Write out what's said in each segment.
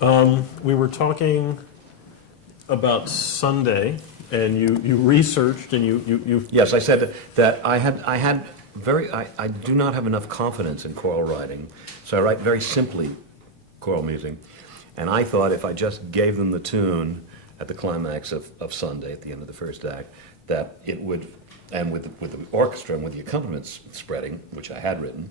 We were talking about Sunday, and you researched and you Yes, I said that I do not have enough confidence in choral writing, so I write very simply choral music. And I thought if I just gave them the tune at the climax of Sunday, at the end of the first act, that it would, and with the orchestra and with the accompaniments spreading, which I had written,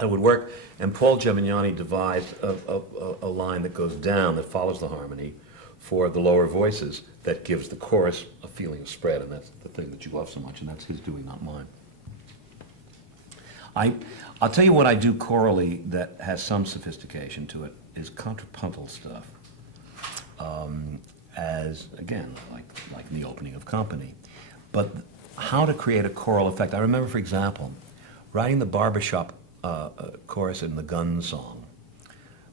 it would work. And Paul Gemignani devised a line that goes down, that follows the harmony, for the lower voices, that gives the chorus a feeling of spread, and that's the thing that you love so much, and that's his doing, not mine. I'll tell you what I do chorally that has some sophistication to it is contrapuntal stuff. As again, like in the opening of Company, but how to create a choral effect. I remember, for example, writing the barbershop chorus in the Gun song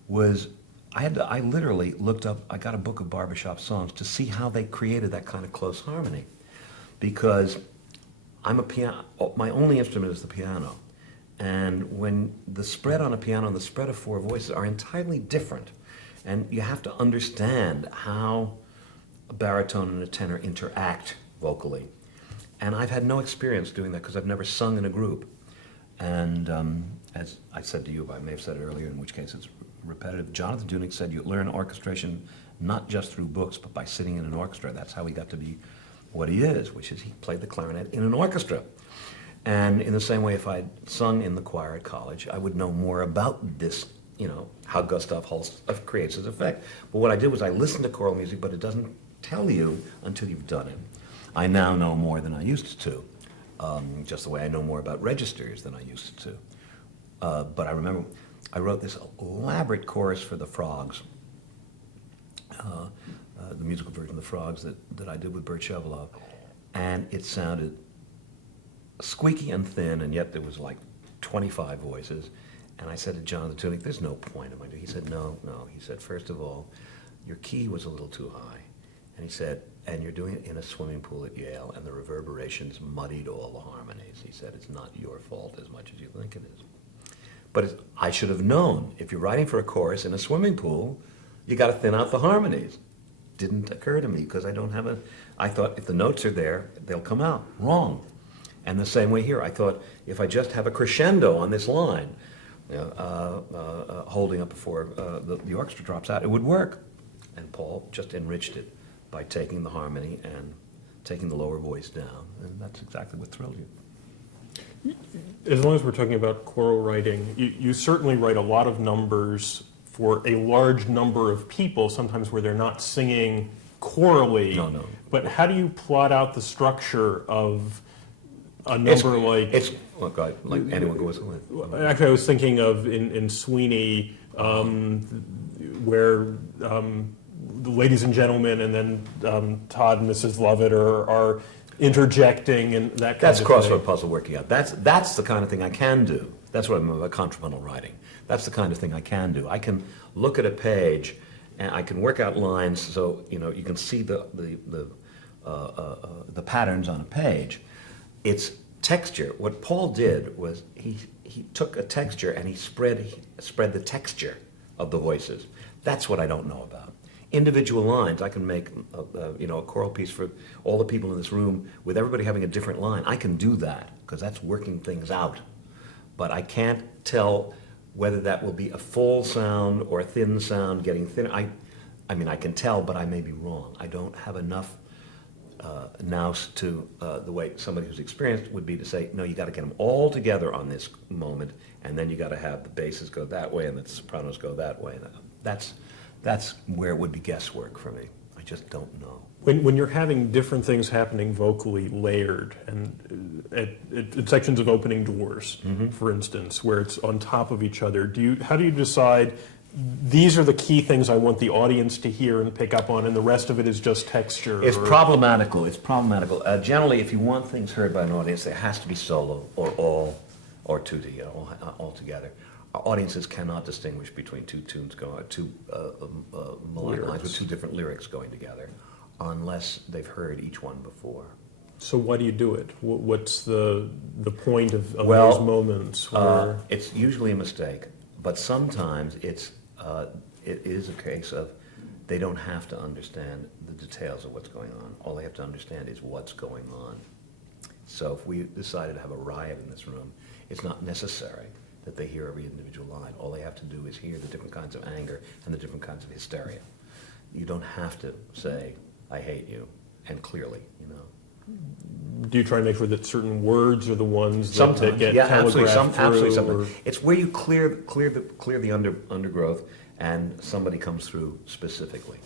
was. I literally looked up, I got a book of barbershop songs to see how they created that kind of close harmony. Because I'm a piano, my only instrument is the piano. And when the spread on a piano and the spread of four voices are entirely different, and you have to understand how a baritone and a tenor interact vocally. And I've had no experience doing that because I've never sung in a group. And as I said to you, I may have said it earlier, in which case it's repetitive. Jonathan Dunick said you learn orchestration not just through books, but by sitting in an orchestra. That's how he got to be what he is, which is he played the clarinet in an orchestra. And in the same way, if I'd sung in the choir at college, I would know more about this, how Gustav Holst creates his effect. But what I did was I listened to choral music, but it doesn't tell you until you've done it. I now know more than I used to, just the way I know more about registers than I used to. But I remember I wrote this elaborate chorus for the Frogs, the musical version of the Frogs that I did with Bert Shevelov, and it sounded squeaky and thin, and yet there was like 25 voices. And I said to Jonathan Dunick, "There's no point in my doing." He said, "No." He said, "First of all, your key was a little too high." And he said, "And you're doing it in a swimming pool at Yale, and the reverberations muddied all the harmonies." He said, "It's not your fault as much as you think it is." But I should have known, if you're writing for a chorus in a swimming pool, you got to thin out the harmonies. Didn't occur to me because I thought if the notes are there, they'll come out. Wrong. And the same way here, I thought if I just have a crescendo on this line, holding up before the orchestra drops out, it would work. And Paul just enriched it by taking the harmony and taking the lower voice down. And that's exactly what thrilled you. As long as we're talking about choral writing, you certainly write a lot of numbers for a large number of people, sometimes where they're not singing chorally. No. But how do you plot out the structure of a number like anyone goes with? Actually, I was thinking of in Sweeney, where the ladies and gentlemen, and then Todd and Mrs. Lovett are interjecting and that kind That's of crossword thing. puzzle working out. That's the kind of thing I can do. That's what I mean by contrapuntal writing. That's the kind of thing I can do. I can look at a page and I can work out lines so you can see the patterns on a page. It's texture. What Paul did was he took a texture and he spread the texture of the voices. That's what I don't know about. Individual lines, I can make a choral piece for all the people in this room with everybody having a different line. I can do that because that's working things out. But I can't tell whether that will be a full sound or a thin sound getting thinner. I mean, I can tell, but I may be wrong. I don't have enough nous to the way somebody who's experienced would be to say, no, you got to get them all together on this moment, and then you got to have the basses go that way and the sopranos go that way. That's where it would be guesswork for me. I just don't know. When you're having different things happening vocally layered, and at sections of opening doors, for instance, where it's on top of each other, how do you decide these are the key things I want the audience to hear and pick up on, and the rest of it is just texture? It's problematical. Generally, if you want things heard by an audience, there has to be solo or tutti, all together. Our audiences cannot distinguish between two melodic lines with two different lyrics going together, unless they've heard each one before. So why do you do it? What's the point of those moments? It's usually a mistake, but sometimes it's it is a case of they don't have to understand the details of what's going on. All they have to understand is what's going on. So if we decided to have a riot in this room, it's not necessary that they hear every individual line. All they have to do is hear the different kinds of anger and the different kinds of hysteria. You don't have to say, I hate you, and clearly, you know. Do you try to make sure that certain words are the ones that Sometimes, get yeah, absolutely, telegraphed absolutely. through? Sometimes. It's where you clear the undergrowth, and somebody comes through specifically.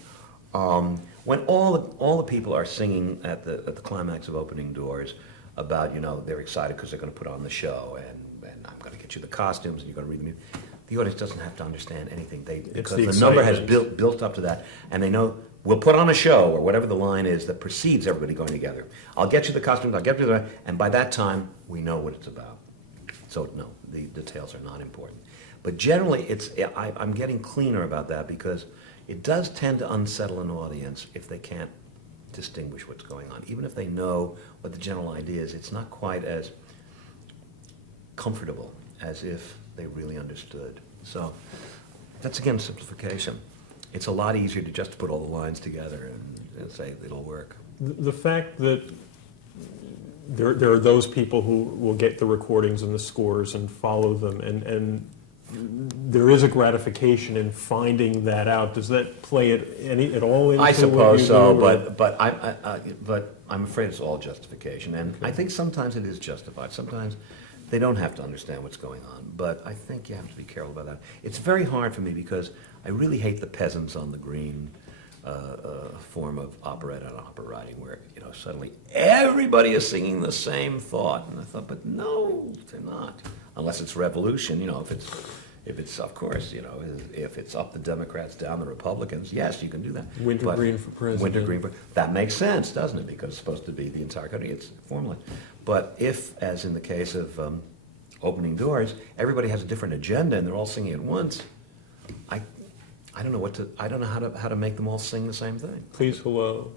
When all the people are singing at the climax of Opening Doors about, you know, they're excited because they're going to put on the show, and I'm going to get you the costumes, and you're going to read the music. The audience doesn't have to understand anything. Because the number has built up to that, and they know we'll put on a show, or whatever the line is that precedes everybody going together. I'll get you the costumes, I'll get you the, and by that time, we know what it's about. So no, the details are not important. But generally, I'm getting cleaner about that because it does tend to unsettle an audience if they can't distinguish what's going on. Even if they know what the general idea is, it's not quite as comfortable as if they really understood. So that's, again, simplification. It's a lot easier to just put all the lines together and say it'll work. The fact that there are those people who will get the recordings and the scores and follow them, and there is a gratification in finding that out. Does that play at all into I what suppose you so, do, but I'm afraid it's all justification, and I think sometimes it is justified. Sometimes they don't have to understand what's going on, but I think you have to be careful about that. It's very hard for me because I really hate the peasants on the green form of operetta and opera writing, where, you know, suddenly everybody is singing the same thought, and I thought, but no, they're not, unless it's revolution. You know, if it's of course, you know, if it's up the Democrats, down the Republicans, yes, you can do that. Wintergreen for president. Wintergreen, that makes sense, doesn't it? Because it's supposed to be the entire country. It's formula. But if, as in the case of Opening Doors, everybody has a different agenda and they're all singing at once, I don't know I don't know how to make them all sing the same thing. Please, hello.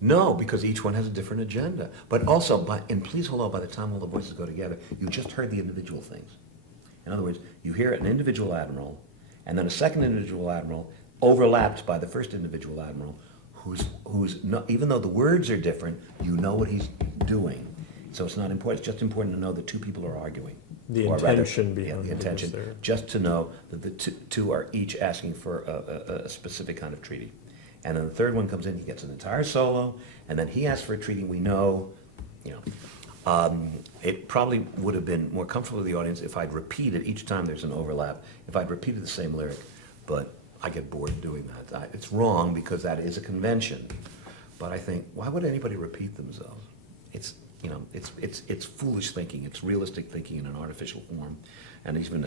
No, because each one has a different agenda. But also, in Please Hello, by the time all the voices go together, you just heard the individual things. In other words, you hear an individual admiral, and then a second individual admiral overlapped by the first individual admiral, who's not, even though the words are different, you know what he's doing. So it's not important. It's just important to know that two people are arguing. The intention behind the intention. there. Just to know that the two are each asking for a specific kind of treaty. And then the third one comes in, he gets an entire solo, and then he asks for a treaty. We know, you know. It probably would have been more comfortable to the audience if I'd repeated each time there's an overlap, if I'd repeated the same lyric, but I get bored doing that. It's wrong because that is a convention. But I think, why would anybody repeat themselves? It's, you know, it's foolish thinking. It's realistic thinking in an artificial form. And even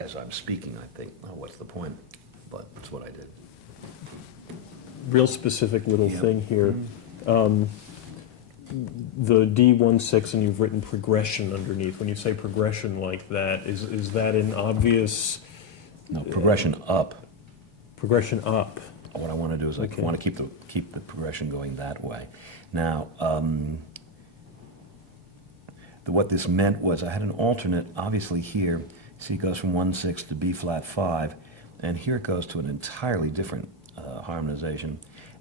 as I'm speaking, I think, oh, what's the point? But that's what I did. Real specific little Yeah. thing here. The D16, and you've written progression underneath. When you say progression like that, is that an obvious No, progression up. progression up? What I want to do is Okay. I want to keep the progression going that way. Now, what this meant was I had an alternate, obviously here. See, it goes from 1/6 to B flat 5, and here it goes to an entirely different harmonization.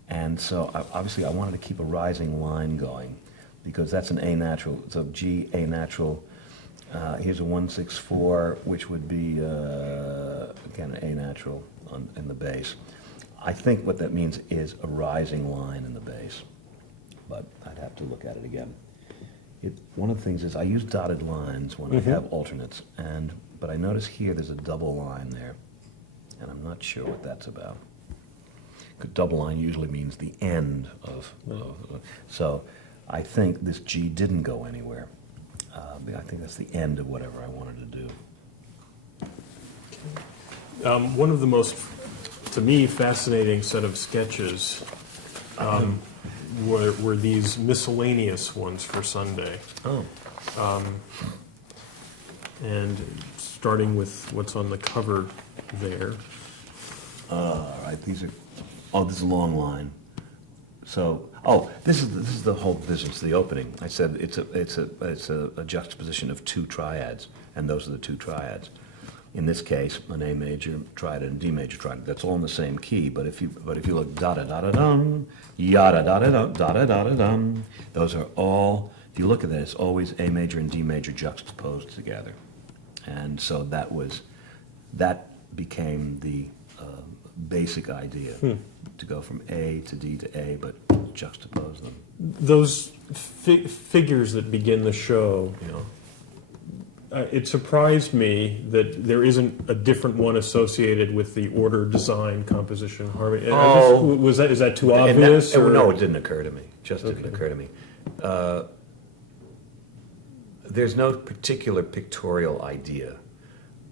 And so obviously I wanted to keep a rising line going because that's an A natural. So G, A natural. Here's a 1/6/4, which would be again an A natural in the bass. I think what that means is a rising line in the bass, but I'd have to look at it again. One of the things is I use dotted lines when I have alternates, but I notice here there's a double line there, and I'm not sure what that's about. Double line usually means the end of so I think this G didn't go anywhere. I think that's the end of whatever I wanted to do. One of the most, to me, fascinating set of sketches were these miscellaneous ones for Sunday. Oh. And starting with what's on the cover there. All right, this is a long line. So, this is the whole business, the opening. I said it's a juxtaposition of two triads, and those are the two triads. in this case, an A major triad and a D major triad. That's all in the same key, but if you look da da da da dum, yada da da da da da da dum, those are all. If you look at that, it's always A major and D major juxtaposed together, and so that became the basic idea to go from A to D to A, but juxtapose them. Those figures that begin the show, You know. It surprised me that there isn't a different one associated with the order, design, composition, harmony. Is that too obvious? No, it didn't occur to me. Just didn't occur to me. There's no particular pictorial idea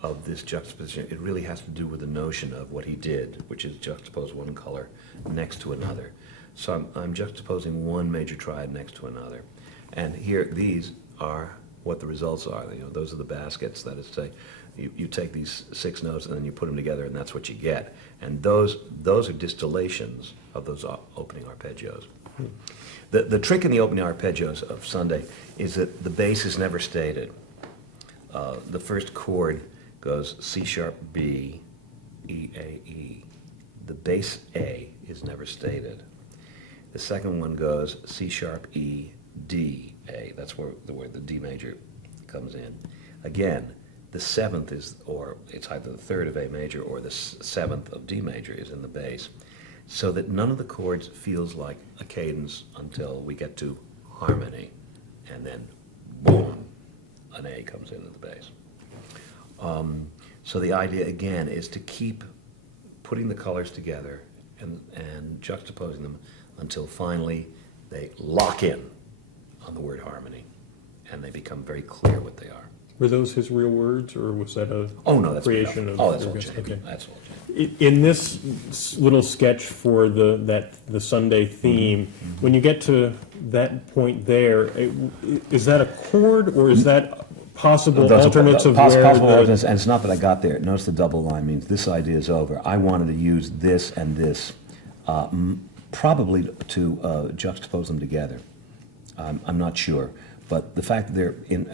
of this juxtaposition. It really has to do with the notion of what he did, which is juxtapose one color next to another. So I'm juxtaposing one major triad next to another. And here, these are what the results are. You know, those are the baskets. That is to say, you take these 6 notes and then you put them together, and that's what you get. And those are distillations of those opening arpeggios. The trick in the opening arpeggios of Sunday is that the bass is never stated. The first chord goes C sharp B, E A E. The bass A is never stated. The second one goes C sharp E, D, A. That's where the D major comes in. Again, the 7th is, or it's either the 3rd of A major or the 7th of D major is in the bass, so that none of the chords feels like a cadence until we get to harmony, and then boom, an A comes into the bass. So the idea again is to keep putting the colors together and juxtaposing them until finally they lock in on the word harmony, and they become very clear what they are. Were those his real words, or was that a That's creation of? that's all Jamie. Okay. That's all Jamie. In this little sketch for the Sunday theme, when you get to that point there, is that a chord, or is that possible alternates of possible where alternates, and it's not that I got there. Notice the double line means this idea is over. I wanted to use this and this, probably to juxtapose them together. I'm not sure, but the fact that they're in,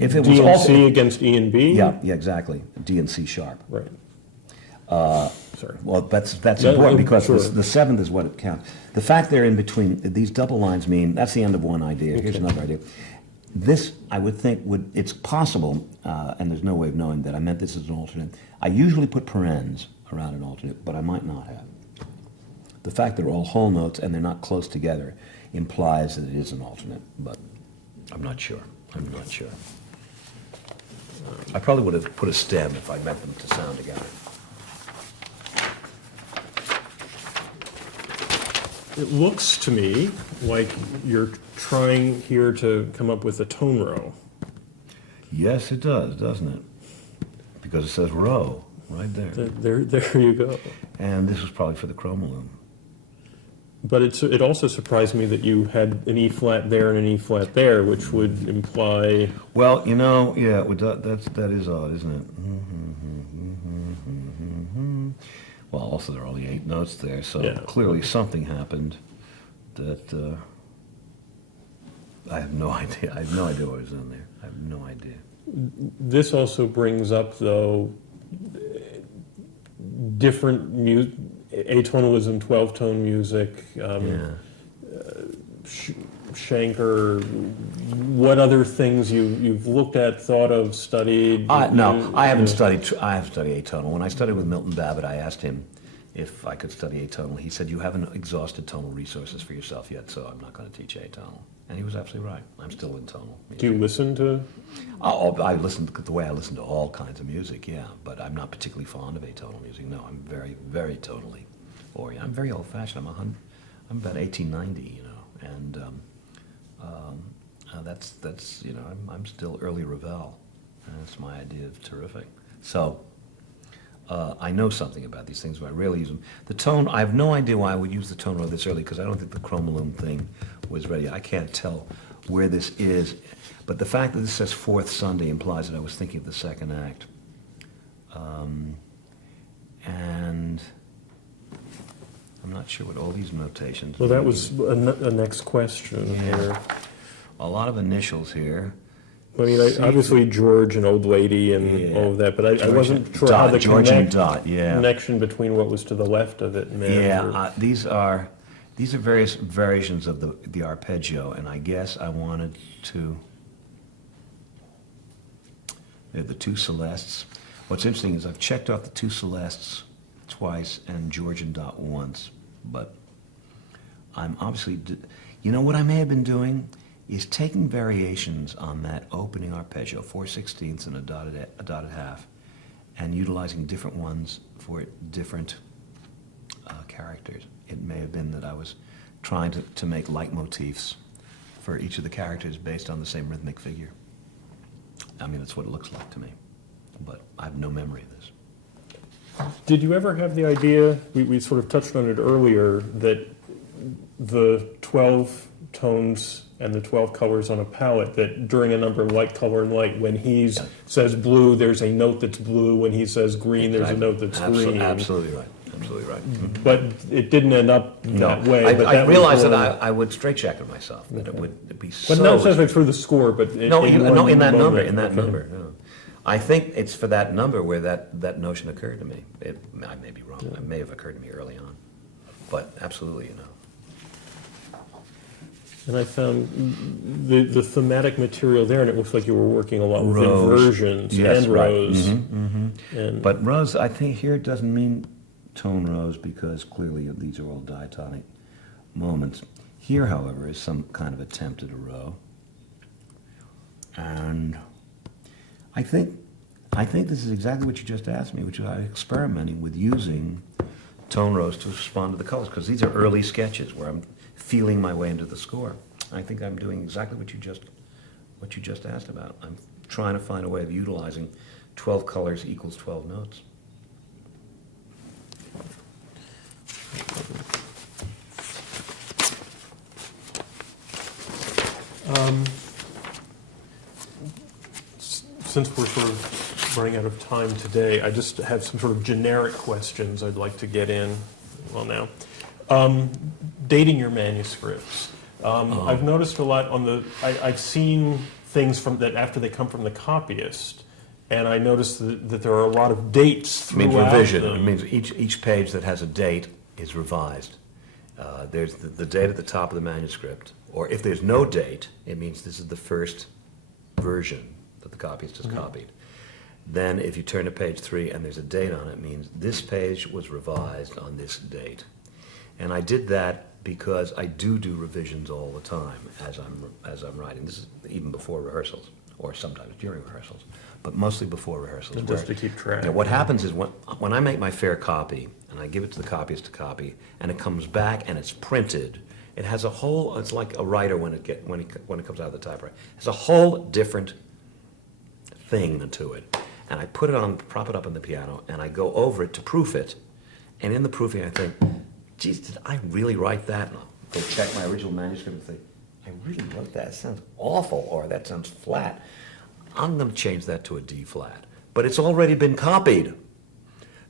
if it was D and also, C against E and B? yeah, exactly, D and C sharp. Right. Sorry. Well, that's Yeah, important because sure. the 7th is what it counts. The fact they're in between, these double lines mean, that's the end of one idea. Here's another idea. This, I would think, it's possible, and there's no way of knowing that I meant this as an alternate. I usually put parens around an alternate, but I might not have. The fact that they're all whole notes and they're not close together implies that it is an alternate, but I'm not sure. I probably would have put a stem if I meant them to sound together. It looks to me like you're trying here to come up with a tone row. Yes, it does, doesn't it? Because it says row right there. There you go. And this was probably for the chromolum. But it also surprised me that you had an E flat there and an E flat there, which would imply. Well, yeah, that is odd, isn't it? Well, also there are only 8 notes there, so Yeah. clearly something happened that I have no idea. I have no idea what was in there. I have no idea. This also brings up, though, different atonalism, 12-tone music. Schenker, what other things you've looked at, thought of, studied? No, I haven't studied. I have studied atonal. When I studied with Milton Babbitt, I asked him if I could study atonal. He said, "You haven't exhausted tonal resources for yourself yet, so I'm not going to teach atonal." And he was absolutely right. I'm still in tonal. Do you listen to? I listen the way I listen to all kinds of music, yeah. But I'm not particularly fond of atonal music. No, I'm very, very tonally oriented. I'm very old-fashioned. I'm about 1890, and. That's I'm still early Ravel, and that's my idea of terrific. So I know something about these things, but I rarely use them. The tone, I have no idea why I would use the tone row this early, because I don't think the chromolum thing was ready. I can't tell where this is, but the fact that this says 4th Sunday implies that I was thinking of the second act. And I'm not sure what all these notations Well, that mean. was a next question Yeah. here. A lot of initials here. I mean, obviously George and Old Lady and all of that, but I wasn't sure how the George and Dot, yeah. connection between what was to the left of it and there. Yeah, these are various variations of the arpeggio, and I guess I wanted to. They're the two Celestes. What's interesting is I've checked off the two Celestes twice and George and Dot once, but I'm obviously, what I may have been doing is taking variations on that opening arpeggio, 4/16 and a dotted half, and utilizing different ones for different characters. It may have been that I was trying to make leitmotifs for each of the characters based on the same rhythmic figure. I mean, that's what it looks like to me, but I have no memory of this. Did you ever have the idea, we sort of touched on it earlier, that the 12 tones and the 12 colors on a palette, that during a number like color and light, when he says blue, there's a note that's blue. When he says green, there's a note that's green. Absolutely right. Absolutely right. Mm-hmm. But it didn't end up that way. I realized that I would straitjacket myself, that it would be so... But not necessarily for the score, but in that number. No. I think it's for that number where that notion occurred to me. I may be wrong. It may have occurred to me early on. But absolutely, And I found the thematic material there, and it looks like you were working a lot with inversions and rows. Mm-hmm, mm-hmm. But rows, I think here it doesn't mean tone rows, because clearly these are all diatonic moments. Here, however, is some kind of attempt at a row. And I think this is exactly what you just asked me, which is I'm experimenting with using tone rows to respond to the colors, because these are early sketches where I'm feeling my way into the score. I think I'm doing exactly what you just asked about. I'm trying to find a way of utilizing 12 colors equals 12 notes. Since we're sort of running out of time today, I just have some sort of generic questions I'd like to get in. Well, now, dating your manuscripts. I've noticed a lot on I've seen things from that after they come from the copyist, and I noticed that there are a lot of dates throughout. It means revision. It means each page that has a date is revised. There's the date at the top of the manuscript, or if there's no date, it means this is the first version that the copyist has copied. Then if you turn to page 3 and there's a date on it, it means this page was revised on this date. And I did that because I do revisions all the time as I'm writing. This is even before rehearsals, or sometimes during rehearsals, but mostly before rehearsals. Just to keep track. What happens is when I make my fair copy and I give it to the copyist to copy, and it comes back and it's printed, it has a whole. It's like a writer when it comes out of the typewriter. It's a whole different thing to it. And I prop it up on the piano, and I go over it to proof it. And in the proofing, I think, geez, did I really write that? And I'll go check my original manuscript and think, I really wrote that. It sounds awful, or that sounds flat. I'm going to change that to a D flat. But it's already been copied.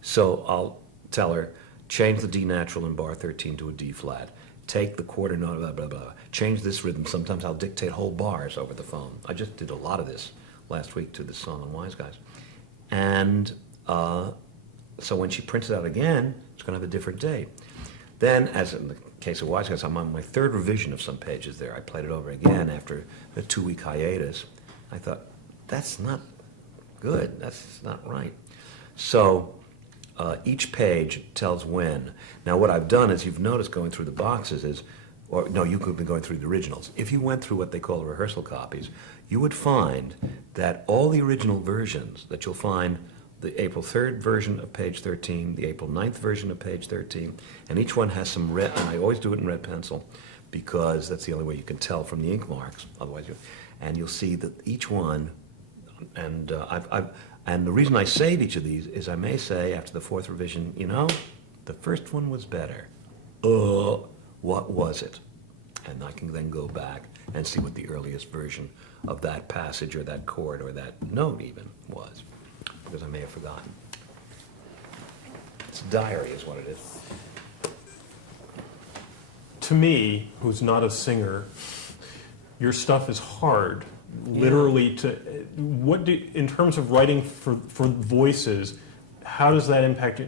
So I'll tell her, change the D natural in bar 13 to a D flat. Take the quarter note, blah, blah, blah. Change this rhythm. Sometimes I'll dictate whole bars over the phone. I just did a lot of this last week to this song on Wise Guys. And so when she prints it out again, it's going to have a different date. Then, as in the case of Wise Guys, I'm on my third revision of some pages there. I played it over again after a 2-week hiatus. I thought, that's not good. That's not right. So each page tells when. Now, what I've done, as you've noticed going through the boxes is, or no, you could be going through the originals. If you went through what they call rehearsal copies, you would find that all the original versions, that you'll find the April 3rd version of page 13, the April 9th version of page 13, and each one has some red, and I always do it in red pencil because that's the only way you can tell from the ink marks, otherwise and you'll see that each one, and and the reason I save each of these is I may say after the 4th revision, the first one was better. What was it? And I can then go back and see what the earliest version of that passage or that chord or that note even was, because I may have forgotten. It's a diary is what it is. To me, who's not a singer, your stuff is hard literally to what do in terms of writing for voices, how does that impact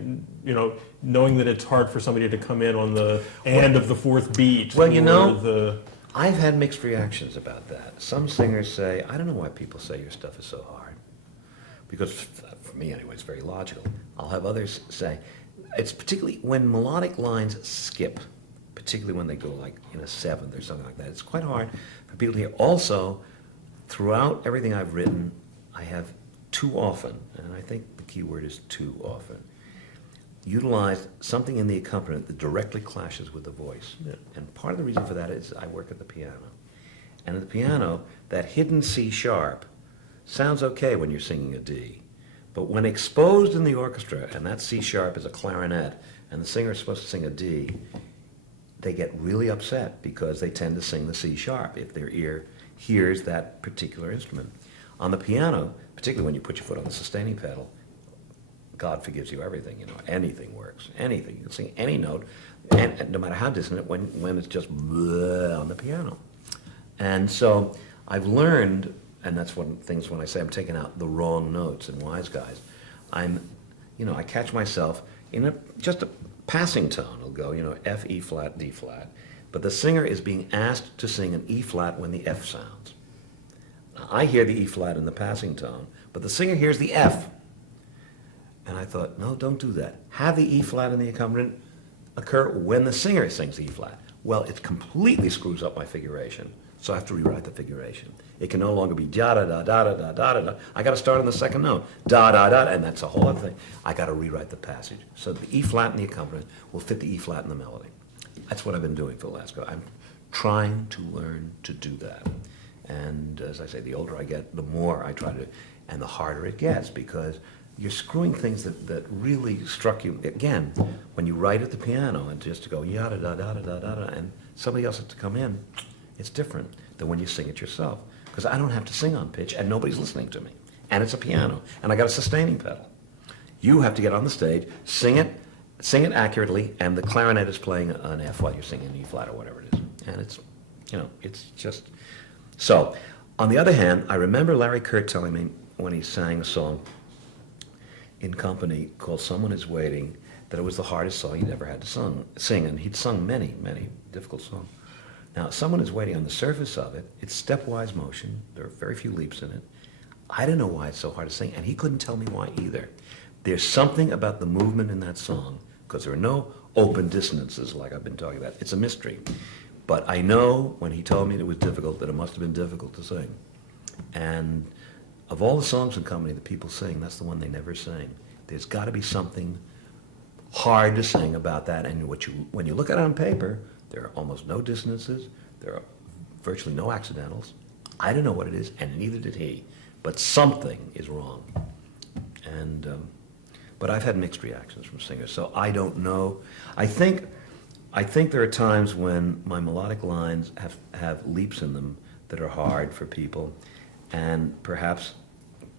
knowing that it's hard for somebody to come in on the end of the fourth beat? Well, I've had mixed reactions about that. Some singers say, I don't know why people say your stuff is so hard. Because, for me anyway, it's very logical. I'll have others say, it's particularly when melodic lines skip, particularly when they go like in a seventh or something like that. It's quite hard for people to hear. Also, throughout everything I've written, I have too often, and I think the key word is too often, utilize something in the accompaniment that directly clashes with the voice. Yeah. And part of the reason for that is I work at the piano. And at the piano, that hidden C sharp sounds okay when you're singing a D. But when exposed in the orchestra, and that C sharp is a clarinet, and the singer is supposed to sing a D, they get really upset because they tend to sing the C sharp if their ear hears that particular instrument. On the piano, particularly when you put your foot on the sustaining pedal, God forgives you everything, anything works, anything. You can sing any note, and no matter how dissonant, when it's just bleh on the piano. And so I've learned, and that's one of the things when I say I'm taking out the wrong notes in Wise Guys, I catch myself in just a passing tone. It'll go, F, E flat, D flat. But the singer is being asked to sing an E flat when the F sounds. Now, I hear the E flat in the passing tone, but the singer hears the F. And I thought, no, don't do that. Have the E flat in the accompaniment occur when the singer sings E flat. Well, it completely screws up my figuration, so I have to rewrite the figuration. It can no longer be da da da da da da da da. I got to start on the second note, da da da, and that's a whole other thing. I got to rewrite the passage so the E flat in the accompaniment will fit the E flat in the melody. That's what I've been doing for the last go. I'm trying to learn to do that, and as I say, the older I get, the more I try to, and the harder it gets because you're screwing things that really struck you. Again, when you write at the piano and just to go yada da da da da da da, and somebody else has to come in, it's different than when you sing it yourself. Because I don't have to sing on pitch and nobody's listening to me. And it's a piano, and I got a sustaining pedal. You have to get on the stage, sing it accurately, and the clarinet is playing an F while you're singing an E flat or whatever it is. And it's just... So, on the other hand, I remember Larry Kurt telling me when he sang a song in company called Someone Is Waiting, that it was the hardest song he'd ever had to sing, and he'd sung many, many difficult songs. Now, Someone Is Waiting, on the surface of it, it's stepwise motion, there are very few leaps in it. I don't know why it's so hard to sing, and he couldn't tell me why either. There's something about the movement in that song, because there are no open dissonances like I've been talking about. It's a mystery. But I know when he told me it was difficult, that it must have been difficult to sing. And of all the songs in company that people sing, that's the one they never sing. There's got to be something hard to sing about that. And when you look at it on paper, there are almost no dissonances. There are virtually no accidentals. I don't know what it is, and neither did he. But something is wrong. And but I've had mixed reactions from singers, so I don't know. I think there are times when my melodic lines have leaps in them that are hard for people, and perhaps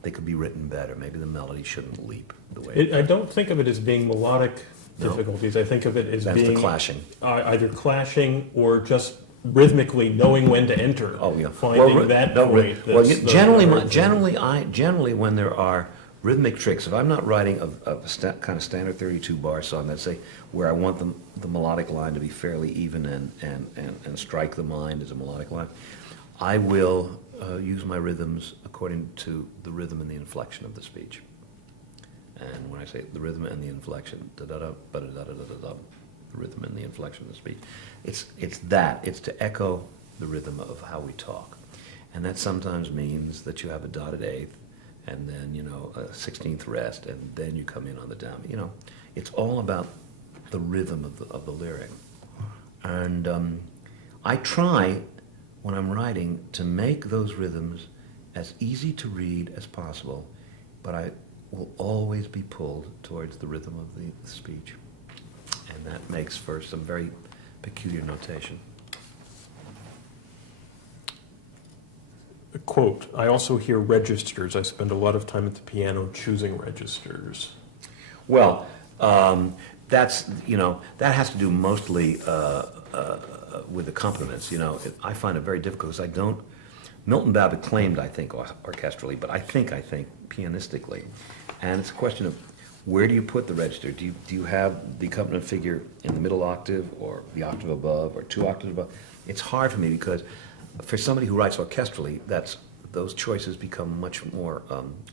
they could be written better. Maybe the melody shouldn't leap the way I don't think of it as being melodic difficulties. I think of it as being the clashing. Either clashing or just rhythmically knowing when to enter. Oh yeah, finding that point. Generally, when there are rhythmic tricks, if I'm not writing a kind of standard 32 bar song, let's say, where I want the melodic line to be fairly even and strike the mind as a melodic line, I will use my rhythms according to the rhythm and the inflection of the speech. And when I say the rhythm and the inflection, da-da-da, ba-da-da-da-da-da, the rhythm and the inflection of the speech, it's to echo the rhythm of how we talk. And that sometimes means that you have a dotted eighth, and then, a 16th rest, and then you come in on the down. It's all about the rhythm of the lyric. And I try, when I'm writing, to make those rhythms as easy to read as possible, but I will always be pulled towards the rhythm of the speech. And that makes for some very peculiar notation. Quote, I also hear registers. I spend a lot of time at the piano choosing registers. Well, that has to do mostly with accompaniments. I find it very difficult because Milton Babbitt claimed, I think, orchestrally, but I think pianistically. And it's a question of where do you put the register? Do you have the accompaniment figure in the middle octave or the octave above or 2 octaves above? It's hard for me because for somebody who writes orchestrally, those choices become much more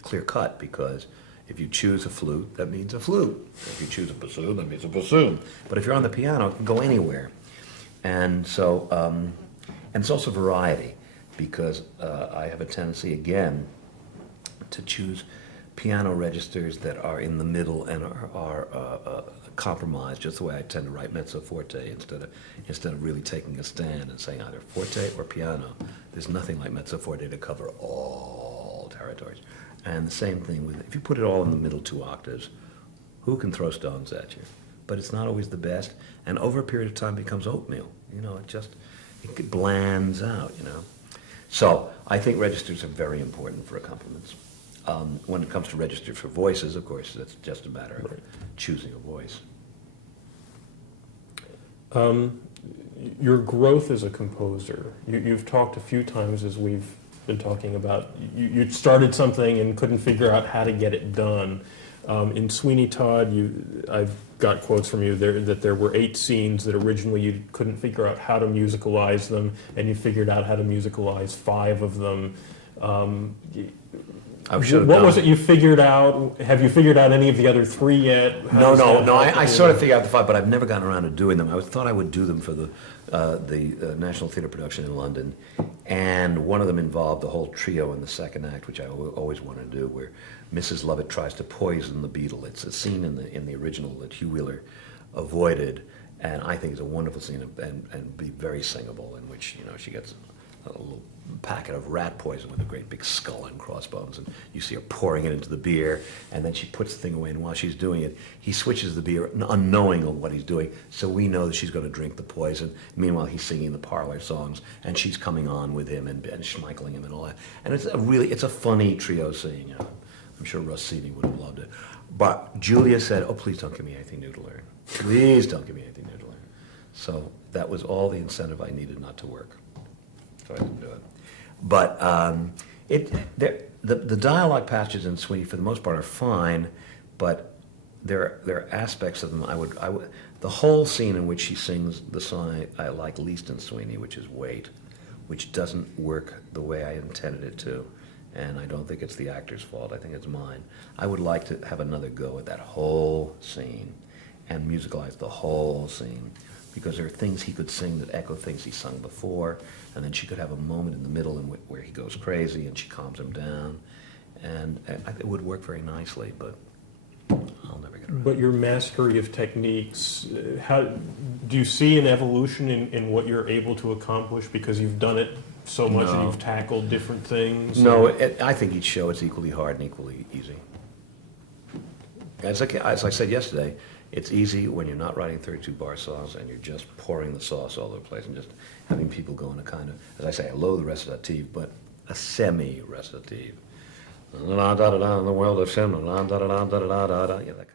clear-cut, because if you choose a flute, that means a flute. If you choose a bassoon, that means a bassoon. But if you're on the piano, it can go anywhere. And so, and it's also variety, because I have a tendency, again, to choose piano registers that are in the middle and are compromised, just the way I tend to write mezzo forte instead of really taking a stand and saying either forte or piano. There's nothing like mezzo forte to cover all territories. And the same thing with, if you put it all in the middle 2 octaves, who can throw stones at you? But it's not always the best, and over a period of time becomes oatmeal. You know, it blands out, you know. So I think registers are very important for accompaniments. When it comes to registers for voices, of course, that's just a matter of choosing a voice. Your growth as a composer, you've talked a few times, as we've been talking about, you started something and couldn't figure out how to get it done. In Sweeney Todd, I've got quotes from you there that there were 8 scenes that originally you couldn't figure out how to musicalize them, and you figured out how to musicalize 5 of them. What was it you figured out? Have you figured out any of the other 3 yet? No. I sort of figured out the 5, but I've never gotten around to doing them. I thought I would do them for the National Theatre production in London, and one of them involved the whole trio in the second act, which I always wanted to do, where Mrs. Lovett tries to poison the beetle. It's a scene in the original that Hugh Wheeler avoided, and I think it's a wonderful scene and be very singable, in which, you know, she gets a little packet of rat poison with a great big skull and crossbones, and you see her pouring it into the beer, and then she puts the thing away, and while she's doing it, he switches the beer, unknowing of what he's doing, so we know that she's going to drink the poison. Meanwhile, he's singing the parlor songs, and she's coming on with him and schmeicheling him and all that. And it's a funny trio scene. You know. I'm sure Rossini would have loved it. But Julia said, "Oh, please don't give me anything new to learn. Please don't give me anything new to learn." So that was all the incentive I needed not to work. So I didn't do it. But the dialogue passages in Sweeney, for the most part, are fine, but there are aspects of them the whole scene in which she sings the song I like least in Sweeney, which is Wait, which doesn't work the way I intended it to, and I don't think it's the actor's fault. I think it's mine. I would like to have another go at that whole scene and musicalize the whole scene, because there are things he could sing that echo things he sung before, and then she could have a moment in the middle where he goes crazy and she calms him down, and it would work very nicely, but I'll never get around. But your mastery of techniques, how do you see an evolution in what you're able to accomplish because you've done it so much and you've tackled different things? No, I think each show is equally hard and equally easy. As I said yesterday, it's easy when you're not writing 32-bar songs and you're just pouring the sauce all over the place and just having people go in a kind of, as I say, a low recitative, but a semi-recitative. The world of sin, yeah, that kind of